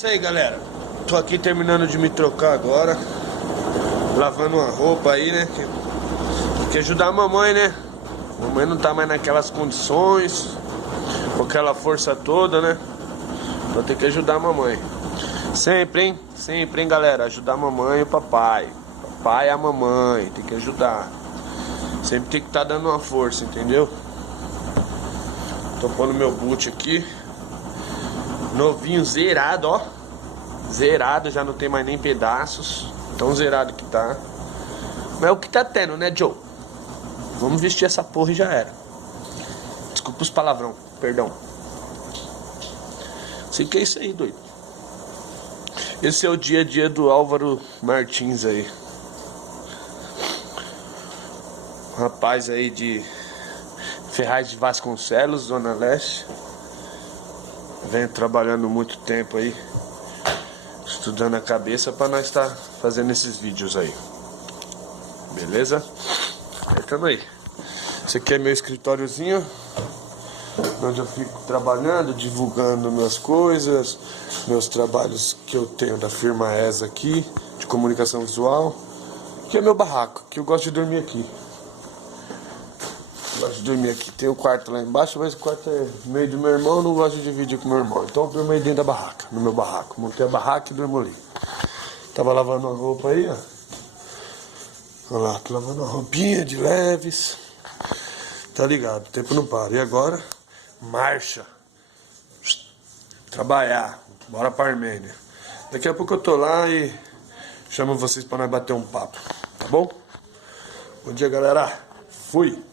Isso aí, galera. Tô aqui terminando de me trocar agora. Lavando uma roupa aí, né? Tem que ajudar a mamãe, né? A mamãe não tá mais naquelas condições, com aquela força toda, né? Então tem que ajudar a mamãe. Sempre, hein? Sempre, hein, galera? Ajudar a mamãe e o papai. Papai e a mamãe. Tem que ajudar. Sempre tem que estar dando uma força, entendeu? Tô pondo meu boot aqui. Novinho, zerado, ó. Zerado, já não tem mais nem pedaços. Tão zerado que tá. Mas é o que tá tendo, né, Joe? Vamos vestir essa porra e já era. Desculpa os palavrão, perdão. Sei que é isso aí, doido. Esse é o dia a dia do Álvaro Martins aí. Um rapaz aí de Ferraz de Vasconcelos, Zona Leste. Vem trabalhando muito tempo aí, estudando a cabeça pra nós estar fazendo esses vídeos aí. Beleza? Aí tamo aí. Esse aqui é meu escritóriozinho, onde eu fico trabalhando, divulgando minhas coisas, meus trabalhos que eu tenho da firma ESA aqui, de comunicação visual. Aqui é meu barraco, que eu gosto de dormir aqui. Gosto de dormir aqui. Tem o quarto lá embaixo, mas o quarto é meio do meu irmão, eu não gosto de dividir com meu irmão. Então eu durmo aí dentro da barraca, no meu barraco. Montei a barraca e durmo ali. Tava lavando a roupa aí, ó. Olha lá, tô lavando a roupinha de leves. Tá ligado, o tempo não para. E agora, marcha. Trabalhar. Bora pra Armênia. Daqui a pouco eu tô lá e chamo vocês pra nós bater um papo. Tá bom? Bom dia, galera. Fui.